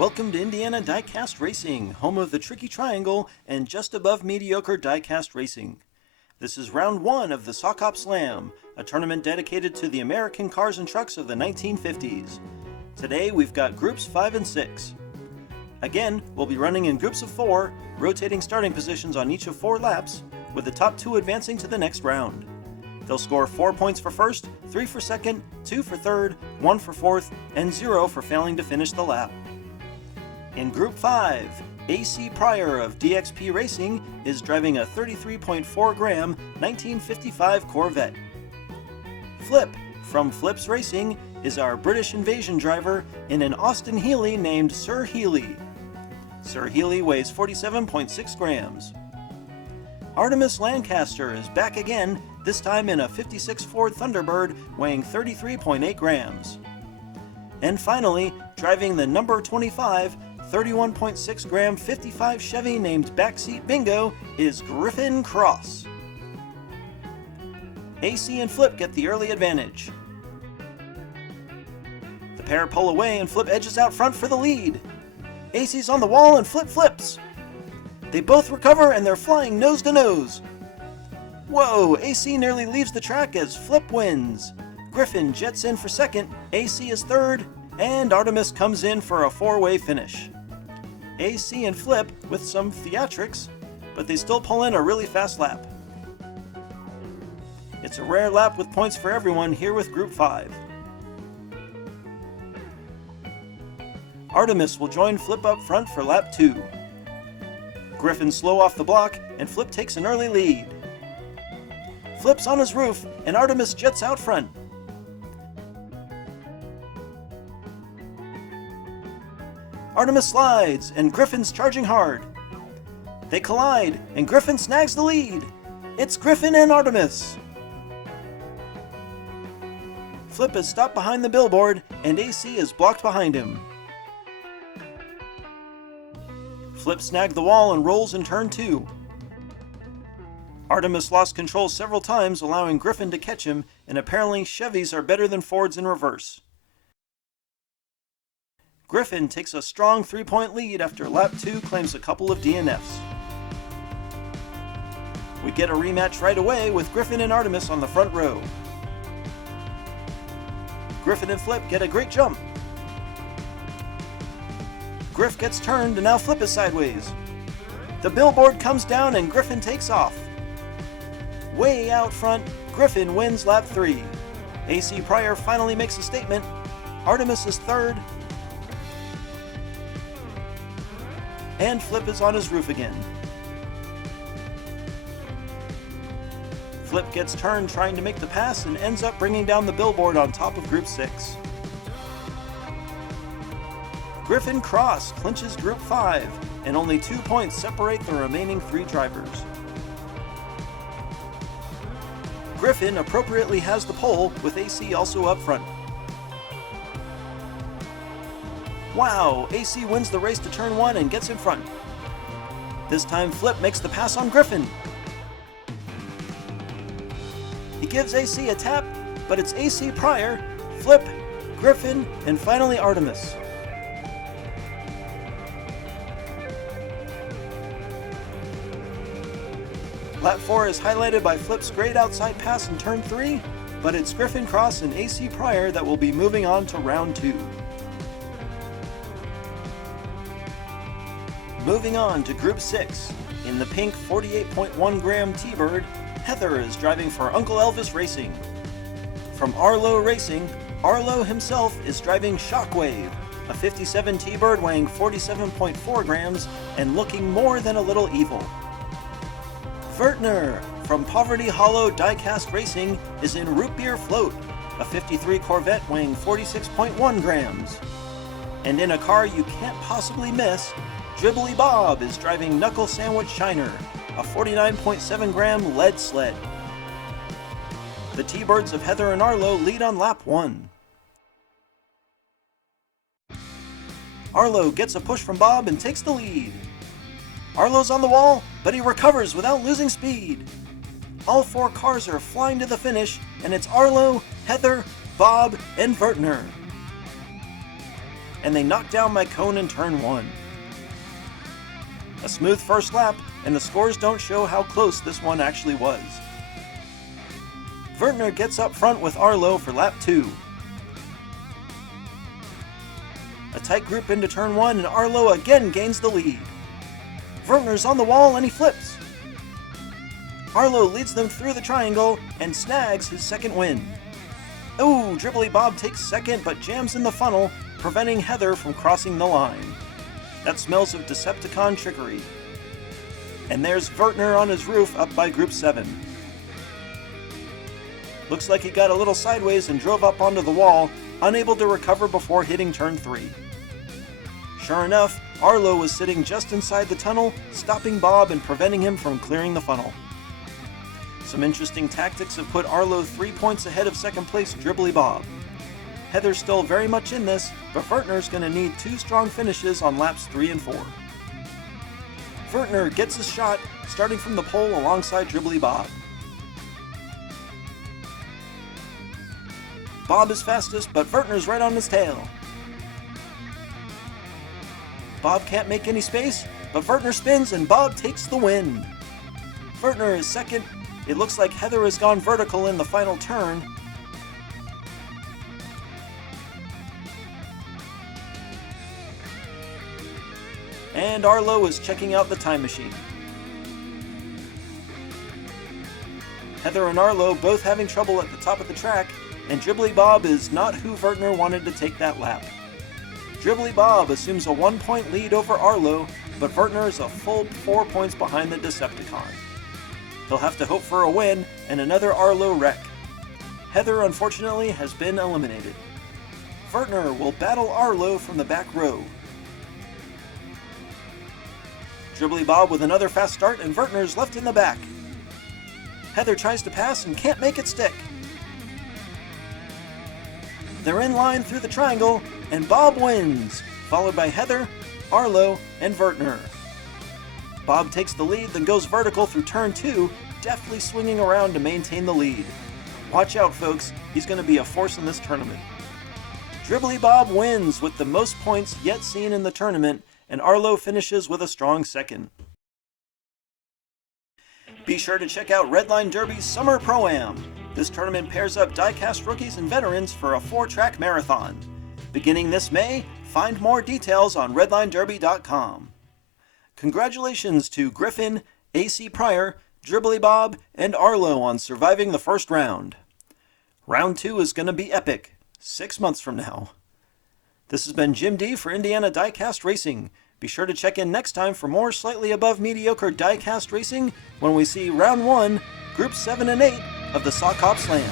Welcome to Indiana Diecast Racing, home of the Tricky Triangle and just above mediocre diecast racing. This is round 1 of the Sock Hop Slam, a tournament dedicated to the American cars and trucks of the 1950s. Today we've got groups 5 and 6. Again, we'll be running in groups of 4, rotating starting positions on each of 4 laps, with the top 2 advancing to the next round. They'll score 4 points for first, 3 for second, 2 for third, 1 for fourth, and 0 for failing to finish the lap. In Group 5, AC Pryor of DXP Racing is driving a 33.4 gram 1955 Corvette. Flip from Flips Racing is our British Invasion driver in an Austin Healey named Sir Healey. Sir Healey weighs 47.6 grams. Artemis Lancaster is back again, this time in a 56 Ford Thunderbird weighing 33.8 grams. And finally, driving the number 25, 31.6 gram 55 Chevy named Backseat Bingo is Griffin Cross. AC and Flip get the early advantage. The pair pull away and Flip edges out front for the lead. AC's on the wall and Flip flips. They both recover and they're flying nose to nose. Whoa, AC nearly leaves the track as Flip wins. Griffin jets in for second, AC is third, and Artemis comes in for a 4-way finish. AC and Flip with some theatrics, but they still pull in a really fast lap. It's a rare lap with points for everyone here with Group 5. Artemis will join Flip up front for lap 2. Griffin's slow off the block, and Flip takes an early lead. Flip's on his roof, and Artemis jets out front. Artemis slides, and Griffin's charging hard. They collide, and Griffin snags the lead. It's Griffin and Artemis. Flip is stopped behind the billboard, and AC is blocked behind him. Flip snagged the wall and rolls in turn 2. Artemis lost control several times, allowing Griffin to catch him, and apparently Chevys are better than Fords in reverse. Griffin takes a strong 3-point lead after lap 2 claims a couple of DNFs. We get a rematch right away with Griffin and Artemis on the front row. Griffin and Flip get a great jump. Griff gets turned and now Flip is sideways. The billboard comes down and Griffin takes off. Way out front, Griffin wins lap 3. AC Pryor finally makes a statement. Artemis is third. And Flip is on his roof again. Flip gets turned trying to make the pass and ends up bringing down the billboard on top of Group 6. Griffin Cross clinches Group 5, and only 2 points separate the remaining 3 drivers. Griffin appropriately has the pole, with AC also up front. Wow, AC wins the race to turn 1 and gets in front. This time Flip makes the pass on Griffin. He gives AC a tap, but it's AC Pryor, Flip, Griffin, and finally Artemis. Lap 4 is highlighted by Flip's great outside pass in turn 3, but it's Griffin Cross and AC Pryor that will be moving on to round 2. Moving on to Group 6, in the pink 48.1 gram T-Bird, Heather is driving for Uncle Elvis Racing. From Arlo Racing, Arlo himself is driving Shockwave, a 57 T-Bird weighing 47.4 grams and looking more than a little evil. Vertner from Poverty Hollow Diecast Racing is in Root Beer Float, a 53 Corvette weighing 46.1 grams. And in a car you can't possibly miss, Dribbly Bob is driving Knuckle Sandwich Shiner, a 49.7 gram lead sled. The T-Birds of Heather and Arlo lead on lap 1. Arlo gets a push from Bob and takes the lead. Arlo's on the wall, but he recovers without losing speed. All 4 cars are flying to the finish, and it's Arlo, Heather, Bob, and Vertner. and they knock down my cone in turn 1. A smooth first lap, and the scores don't show how close this one actually was. Wertner gets up front with Arlo for lap 2. A tight group into turn 1, and Arlo again gains the lead. Wertner's on the wall and he flips. Arlo leads them through the triangle and snags his second win. Ooh, Dribbly Bob takes second but jams in the funnel, preventing Heather from crossing the line. That smells of Decepticon trickery. And there's Wertner on his roof up by Group 7. Looks like he got a little sideways and drove up onto the wall, unable to recover before hitting turn 3. Sure enough, Arlo was sitting just inside the tunnel, stopping Bob and preventing him from clearing the funnel. Some interesting tactics have put Arlo 3 points ahead of second place Dribbly Bob. Heather's still very much in this, but Wertner's going to need 2 strong finishes on laps 3 and 4. Wertner gets his shot, starting from the pole alongside Dribbly Bob. Bob is fastest, but Wertner's right on his tail. Bob can't make any space, but Wertner spins and Bob takes the win. Wertner is second. It looks like Heather has gone vertical in the final turn. And Arlo is checking out the time machine. Heather and Arlo both having trouble at the top of the track, and Dribbly Bob is not who Wertner wanted to take that lap. Dribbly Bob assumes a 1-point lead over Arlo, but Wertner is a full 4 points behind the Decepticon. He'll have to hope for a win and another Arlo wreck. Heather, unfortunately, has been eliminated. Wertner will battle Arlo from the back row. Dribbly Bob with another fast start, and Wertner's left in the back. Heather tries to pass and can't make it stick. They're in line through the triangle, and Bob wins, followed by Heather, Arlo, and Wertner. Bob takes the lead, then goes vertical through turn 2, deftly swinging around to maintain the lead. Watch out, folks, he's going to be a force in this tournament. Dribbly Bob wins with the most points yet seen in the tournament, and Arlo finishes with a strong second. Be sure to check out Redline Derby's Summer Pro-Am. This tournament pairs up Diecast rookies and veterans for a 4-track marathon. Beginning this May, find more details on redlinederby.com. Congratulations to Griffin, AC Pryor, Dribbly Bob, and Arlo on surviving the first round. Round 2 is going to be epic, 6 months from now. This has been Jim D for Indiana Diecast Racing. Be sure to check in next time for more slightly above mediocre diecast racing when we see Round 1, Groups 7 and 8 of the Sock Hop Slam.